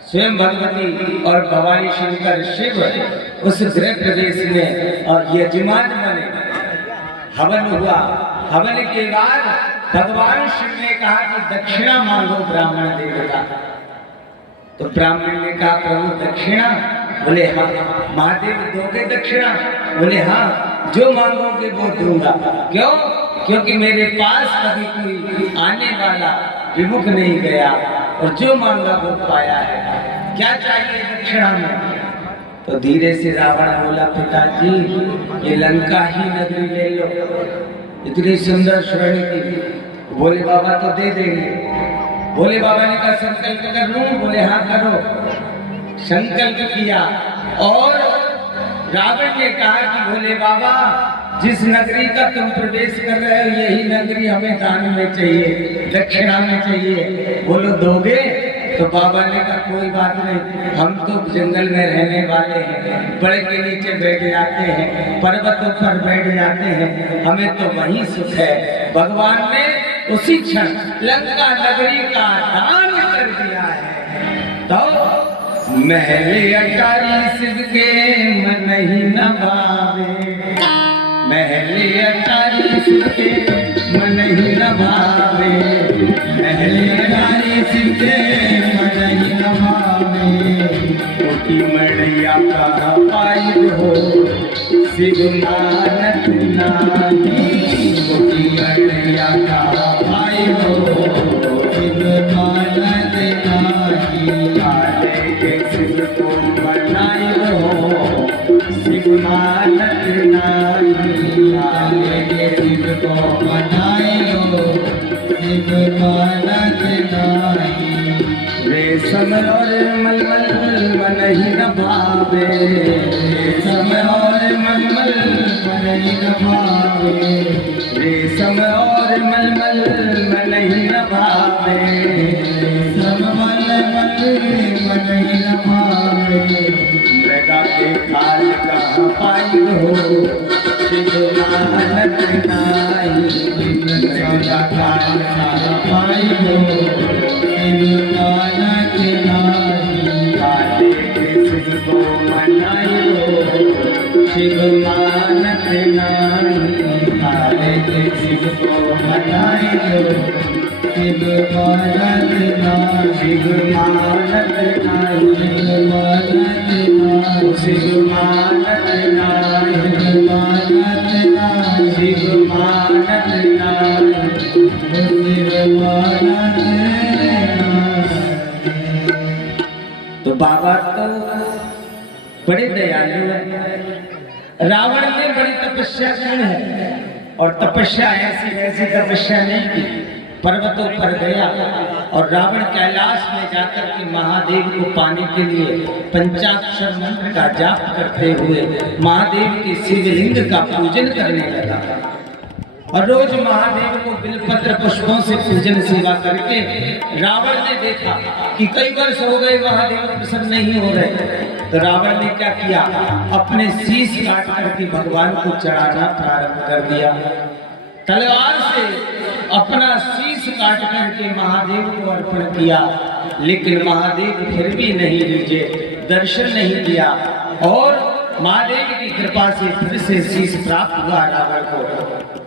स्वयं भगवती और भवानी शंकर शिव उस गृह प्रवेश में और यजमान बने। हवन हुआ, हवन के बाद भगवान शिव ने कहा कि दक्षिणा मांगो ब्राह्मण देवता। तो ब्राह्मण ने कहा प्रभु दक्षिणा? बोले हाँ। महादेव दोगे दक्षिणा? बोले हाँ, जो मांगोगे वो दूंगा। क्यों? क्योंकि मेरे पास कभी कोई आने वाला विमुख नहीं गया और जो मांगा वो पाया है। क्या चाहिए दक्षिणा में? तो धीरे से रावण बोला पिताजी ये लंका ही नगरी ले लो, इतनी सुंदर स्वर्ण की। बोले बाबा तो दे देंगे। बोले बाबा ने कहा संकल्प कर लूं? बोले हाँ करो। संकल्प किया और रावण ने कहा कि भोले बाबा जिस नगरी का तुम प्रवेश कर रहे हो यही नगरी हमें दान में चाहिए, दक्षिणा में चाहिए। बोलो दोगे? तो बाबा ने कहा कोई बात नहीं, हम तो जंगल में रहने वाले हैं, पेड़ के नीचे बैठ जाते हैं, पर्वतों पर बैठ जाते हैं, हमें तो वही सुख है। भगवान ने उसी क्षण लंका नगरी का दान कर दिया है। तो महल अटारी शिव के मन ही न भावे, महल अटारी शिव के मन ही न भावे, महल शिव मानत नाही मोटी अड़िया का भाई हो शिव मानत नाही काले के शिव को मनाई हो शिव मानत नाही काले के शिव को मनाई हो शिव मानत नाही रेशम और मलमल मन ही न भावे रेशम और मलमल मन ही न भावे रेशम और मलमल मन ही न भावे रेशम मलमल मन ही न भावे मृगा के खाल कहाँ पाई हो शिव मानत नाही मृगा का खाल कहाँ पाई हो शिव मानत नाही काले के शिव को मनाई हो शिव मानत नाही काले के शिव को मनाई हो शिव मानत नाही शिव मानत नाही शिव मानत नाही शिव मानत नाही शिव मानत नाही शिव मानत तो बाबा तो बड़े दयालु है। रावण ने बड़ी तपस्या की है और तपस्या ऐसी वैसी तपस्या नहीं की। पर्वतों पर गया और रावण कैलाश में जाकर के महादेव को पाने के लिए पंचाक्षर मंत्र का जाप करते हुए महादेव के शिवलिंग का पूजन करने लगा और रोज महादेव को बिलपत्र पुष्पों से पूजन सेवा करके रावण ने देखा कि कई वर्ष हो गए महादेव प्रसन्न नहीं हो रहे। तो रावण ने क्या किया, अपने शीश काट करके भगवान को चढ़ाना प्रारंभ कर दिया। तलवार से अपना शीश काट करके महादेव को अर्पण किया, लेकिन महादेव फिर भी नहीं लीजे, दर्शन नहीं दिया और महादेव की कृपा से फिर से शीश प्राप्त हुआ रावण को।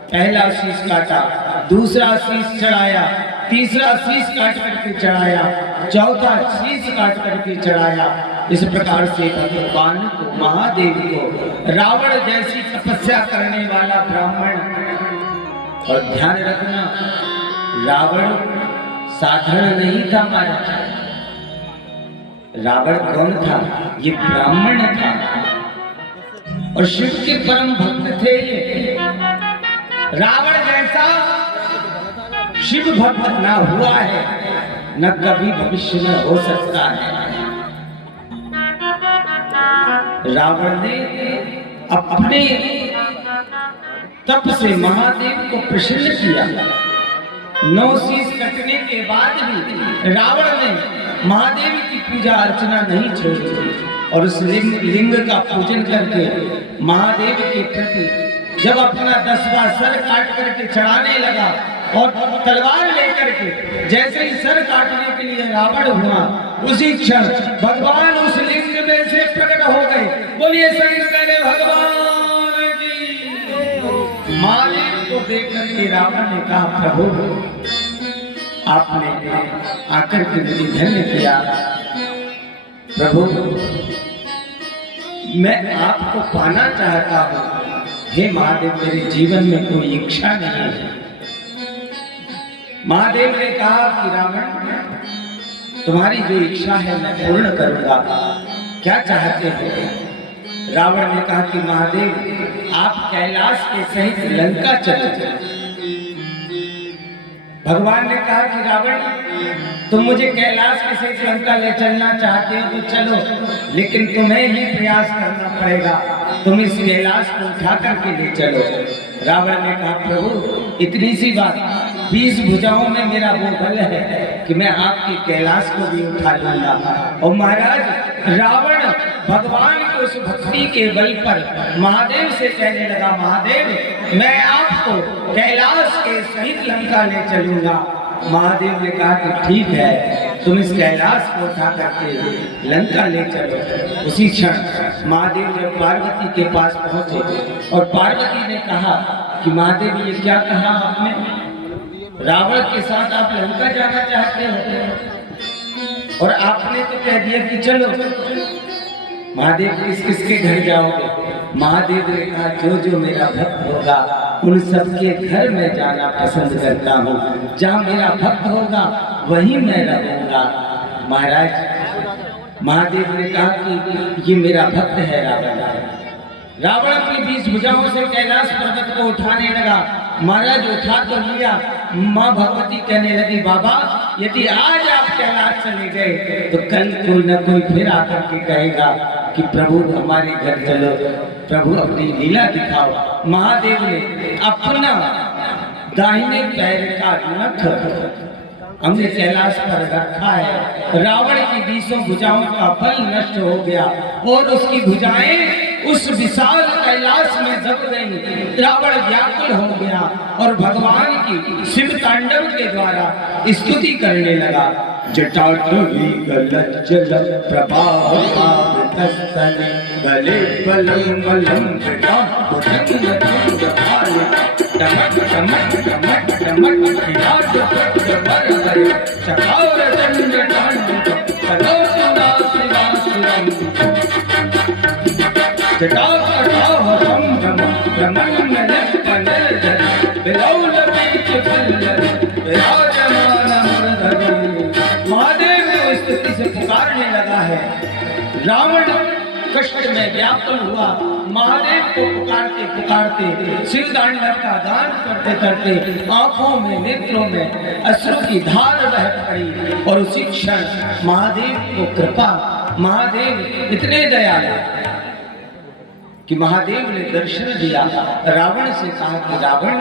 पहला शीश काटा, दूसरा शीश चढ़ाया, तीसरा शीश काट करके चढ़ाया, चौथा शीश काट करके चढ़ाया। इस प्रकार से भगवान को, महादेव को, रावण जैसी तपस्या करने वाला ब्राह्मण, और ध्यान रखना रावण साधारण नहीं था महाराज। रावण कौन था? ये ब्राह्मण था और शिव के परम भक्त थे। रावण जैसा शिव भक्त ना हुआ है, न कभी भविष्य में हो सकता है। रावण ने अपने तप से महादेव को प्रसन्न किया। 9 शीश कटने के बाद भी रावण ने महादेव की पूजा अर्चना नहीं छोड़ी और उस लिंग का पूजन करके महादेव के प्रति जब अपना 10वां सर काट करके चढ़ाने लगा और तलवार लेकर के जैसे ही सर काटने के लिए रावण हुआ, उसी क्षण भगवान उस लिंग में से प्रकट हो गए। बोलिए शंकर भगवान की। महादेव को देख करके रावण ने कहा, प्रभु आपने आकर के मुझे धन्य किया। प्रभु मैं आपको पाना चाहता हूँ। हे महादेव, मेरे जीवन में कोई इच्छा नहीं है। महादेव ने कहा कि रावण, तुम्हारी जो इच्छा है मैं पूर्ण करूंगा, क्या चाहते हो? रावण ने कहा कि महादेव, आप कैलाश के सहित लंका चलो। भगवान ने कहा कि रावण, तुम मुझे कैलाश के सहित लंका ले चलना चाहते हो तो चलो, लेकिन तुम्हें ही प्रयास करना पड़ेगा। तुम इस कैलाश को उठा करके ले चलो। रावण ने कहा, प्रभु इतनी सी बात, 20 भुजाओं में मेरा वो बल है कि मैं आपके कैलाश को भी उठा लूंगा। और महाराज, रावण भगवान की उस भक्ति के बल पर महादेव से कहने लगा, महादेव मैं आपको कैलाश के सहित लंका ले चलूंगा। महादेव ने कहा कि ठीक है, तुम इस कैलाश को उठा करके लंका ले चलो। उसी क्षण महादेव जब पार्वती के पास पहुंचे और पार्वती ने कहा कि महादेव ये क्या कहा आपने? रावण के साथ आप लंका जाना चाहते हो और आपने तो कह दिया कि चलो। महादेव किस किस के घर जाओगे? महादेव ने कहा जो जो मेरा भक्त होगा उन सबके घर में जाना पसंद करता हूँ, जहाँ मेरा भक्त होगा वहीं मैं रहूंगा। महाराज महादेव ने कहा कि ये मेरा भक्त है रावण। रावण अपनी 20 भुजाओं से कैलाश पर्वत को उठाने लगा। महाराज उठा तो लिया, माँ भगवती कहने लगी बाबा यदि आज आप कैलाश चले गए तो कल कोई न कोई फिर आकर के कहेगा कि प्रभु हमारे घर चलो, प्रभु अपनी लीला दिखाओ। महादेव ने अपना दाहिने पैर का नख हमने कैलाश पर रखा है। रावण की 20 भुजाओं का बल नष्ट हो गया और उसकी भुजाएं उस विशाल कैलाश में दब गई। रावण व्याकुल हो गया और भगवान की शिव तांडव के द्वारा स्तुति करने लगा। जटाटवी गलज्जल प्रभाव पावतस्थल गले बलम मलम भुजंग तुंग भाल टमक टमक टमक टमक खिलाड़ वर हरे चकावर दंड तांडव कलोसुना शिवासुरम जटाकटाह संभ्रम ब्रह्मण्यलक्ष्मणर्धर बिलौल बीच पल्लव विराजमान मुरधर। महादेव को स्तुति से पुकारने लगा है। रावण कष्ट में व्याकुल हुआ। महादेव को पुकारते पुकारते शिव तांडव का गान करते करते आंखों में नेत्रों में अश्रु की धार बह पड़ी और उसी क्षण महादेव को कृपा, महादेव इतने दयालु कि महादेव ने दर्शन दिया। रावण से कहा कि रावण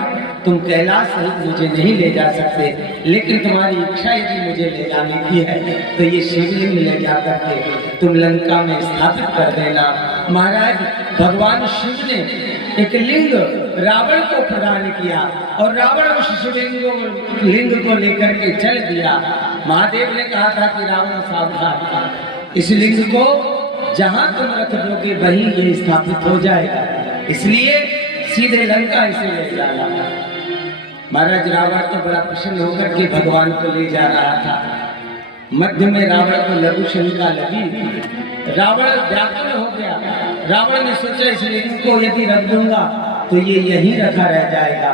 तुम कैलाश सहित मुझे नहीं ले जा सकते, लेकिन तुम्हारी इच्छा यदि मुझे ले जाने की है तो ये शिवलिंग ले जाकर के तुम लंका में स्थापित कर देना। महाराज भगवान शिव ने एक लिंग रावण को प्रदान किया और रावण उस शिवलिंग लिंग को लेकर के चल दिया। महादेव ने कहा था कि रावण सावधान, इस लिंग को जहां तुम रख दोगे वहीं ये स्थापित हो जाएगा, इसलिए सीधे लंका इसे ले जाना। महाराज रावण तो बड़ा प्रसन्न होकर के भगवान को ले जा रहा था। मध्य में रावण को लघु शंका लगी। रावण व्याकुल हो गया। रावण ने सोचा इस लिंग को यदि रख दूंगा तो ये यहीं रखा रह जाएगा।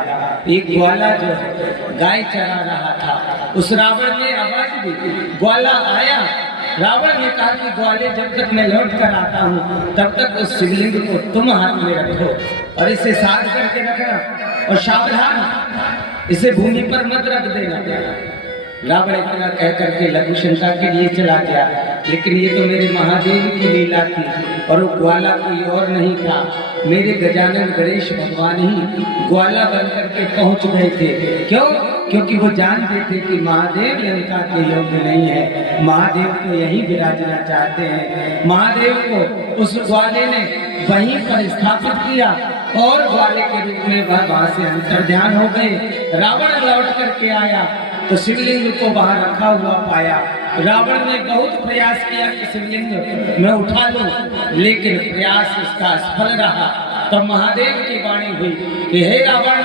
एक ग्वाला जो गाय चरा रहा था उस रावण ने आवाज दी, ग्वाला आया। रावण ने कहा कि ग्वाले जब तक मैं लौट कर आता हूँ तब तक उस शिवलिंग को तुम हाथ में रखो और इसे साध करके रखना और सावधान इसे भूमि पर मत रख देना। रावण इतना कह करके लघु शंका के लिए चला गया, लेकिन ये तो मेरे महादेव की लीला थी और वो ग्वाला कोई और नहीं था, मेरे गजानन गणेश भगवान ही ग्वाला बन करके पहुंच गए थे। क्यों? क्योंकि वो जानते थे कि महादेव लंका के योग्य नहीं है, महादेव को यहीं विराजना चाहते हैं। महादेव को उस ग्वाले ने वहीं पर स्थापित किया और ग्वाले के रूप में वहां से अंतर्ध्यान हो गए। रावण लौट करके आया तो शिवलिंग को वहां रखा हुआ पाया। रावण ने बहुत प्रयास किया कि शिवलिंग मैं उठा लूं, लेकिन प्रयास इसका असफल रहा। तब महादेव की वाणी हुई कि हे रावण,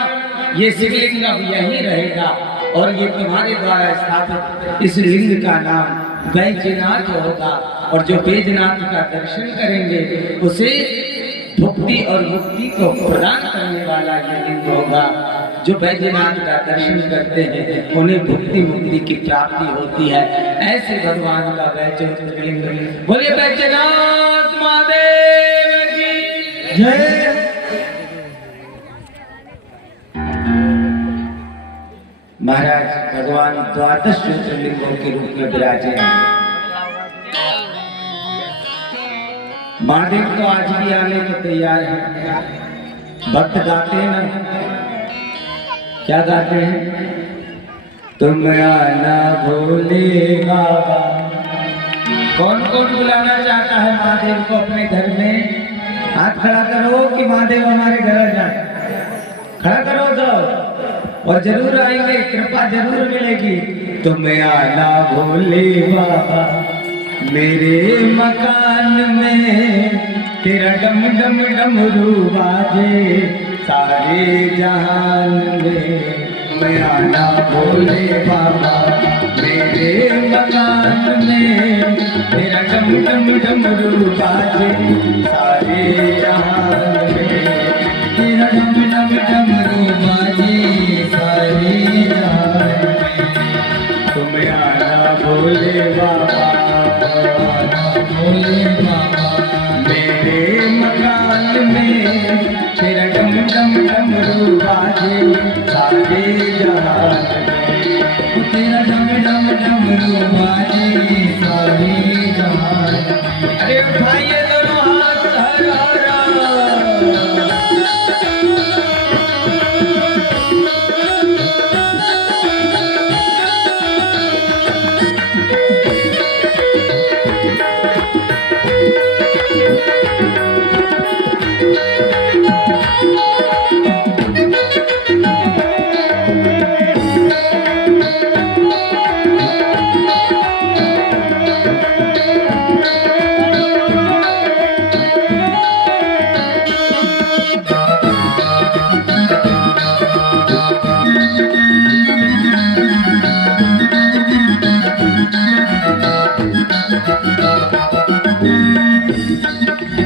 ये शिवलिंग अब यहीं रहेगा और ये तुम्हारे द्वारा स्थापित इस लिंग का नाम बैजनाथ होगा और जो बैजनाथ का दर्शन करेंगे उसे भुक्ति और मुक्ति को प्रदान करने वाला ये लिंग होगा। जो बैजनाथ का दर्शन करते हैं उन्हें भुक्ति मुक्ति की प्राप्ति होती है। ऐसे भगवान का बैजनाथ लिंग। बोले बैजनाथ महादेव की जय। महाराज भगवान 12 ज्योतिर्लिंगों के रूप में विराजे हैं। महादेव तो आज भी आने को तैयार है। भक्त गाते हैं ना, क्या गाते हैं? तुम आना भोले बाबा। कौन कौन बुलाना चाहता है महादेव को अपने घर में? हाथ खड़ा करो कि महादेव हमारे घर आ जाए। खड़ा करो तो, और जरूर आएंगे, कृपा जरूर मिलेगी। तुम आना भोले बाबा मेरे मकान में, तेरा डम डम डमरू बाजे सारे जहान में। तुम आना भोले बाबा मेरे मकान में, मेरा डम डम डमरू बाजे सारे जहान में, तेरा डम डम डमरू बाजे सारे जहान में। तुम आना भोले बाबा, आना भोले बाबा मेरे मकान में, तेरा डम डम डमरू बाजे सारे जहान में, तेरा डम डम डमरू बाजे सारे जहान में। अरे उठाइए दोनों हाथ हर हर।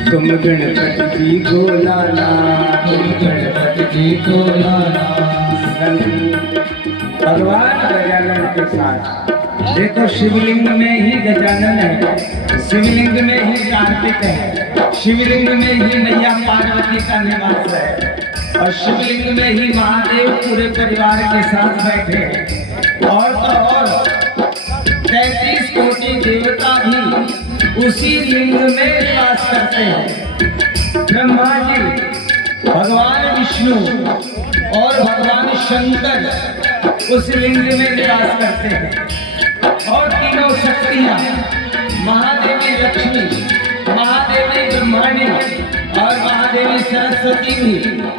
तुम गणपति जी को लाना, तुम गणपति जी को लाना, भगवान गजानन के साथ। देखो शिवलिंग में ही गजानन है, शिवलिंग में ही कार्तिक है, शिवलिंग में ही मैया पार्वती का निवास है, और शिवलिंग में ही महादेव पूरे परिवार के साथ बैठे। और तो और 33 कोटि देवता भी उसी लिंग में निवास करते हैं। ब्रह्मा जी, भगवान विष्णु और भगवान शंकर उस लिंग में निवास करते हैं। और तीनों शक्तियां महादेवी लक्ष्मी, महादेवी ब्रह्माणी और महादेवी सरस्वती भी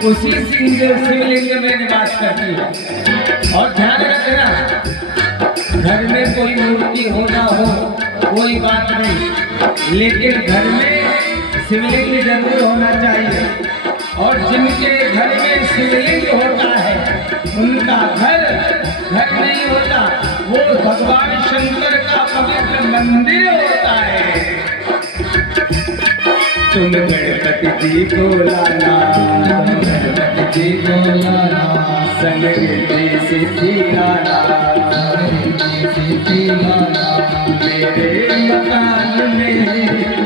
उसी शिवलिंग में निवास करती है। और ध्यान रखना, घर में कोई मूर्ति हो ना हो कोई बात नहीं, लेकिन घर में शिवलिंग जरूर होना चाहिए। और जिनके घर में शिवलिंग होता है उनका घर घर नहीं होता, वो भगवान शंकर का पवित्र मंदिर होता है। तुम गणपति जी को लाना, तुम गणपति जी को लाना, संग में सिद्धि लाना, सिद्धि लाना मेरे मकान में,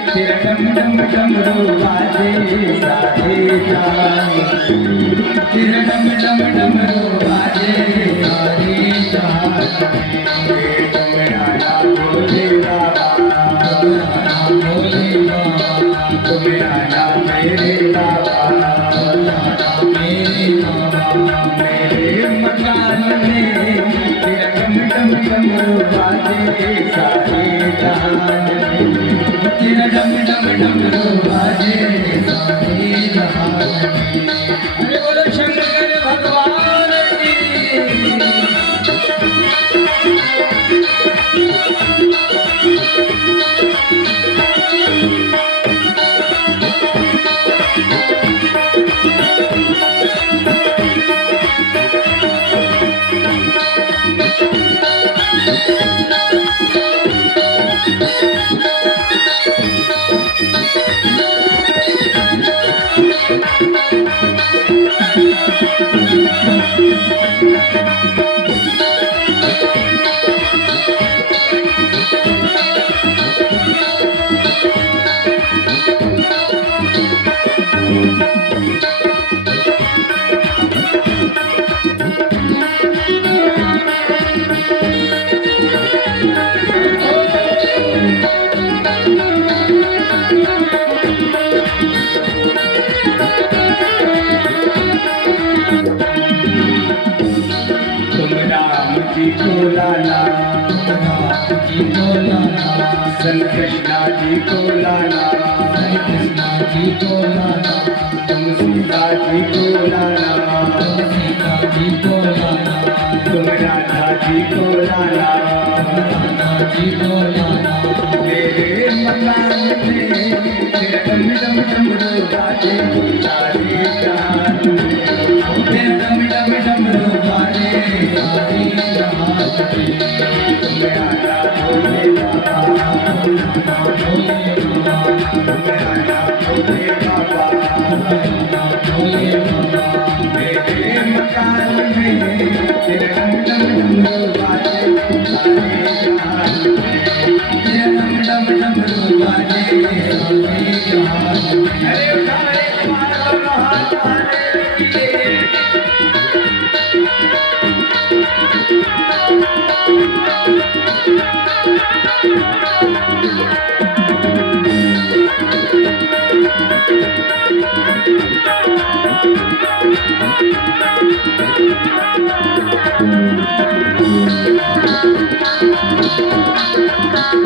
तेरा डम डम डमरू बाजे सारे जहान में, तेरा डम डम डमरू बाजे सारे जहान में। तुम आना भोले बाबा, आना भोले बाबा, तुम आना मेरे बाबा, आना मेरे बाबा मेरे मकान में, तेरा डम डम डमरू बाजे सारे जहान में, तेरा डम डम डमरू बाजे सारे जहान में। अरे बोलो शंकर भगवान की। सन कृष्णा जी को लाना, सन कृष्णा जी को लाना, तुम सीता जी को लाना, तुम सीता जी को लाना, तुम राधा जी को लाना, तुम राधा जी को लाना मेरे मकान में, तेरा डम डम डमरू बाजे सारे जहान में, तेरा डम डम डमरू बाजे Thank you.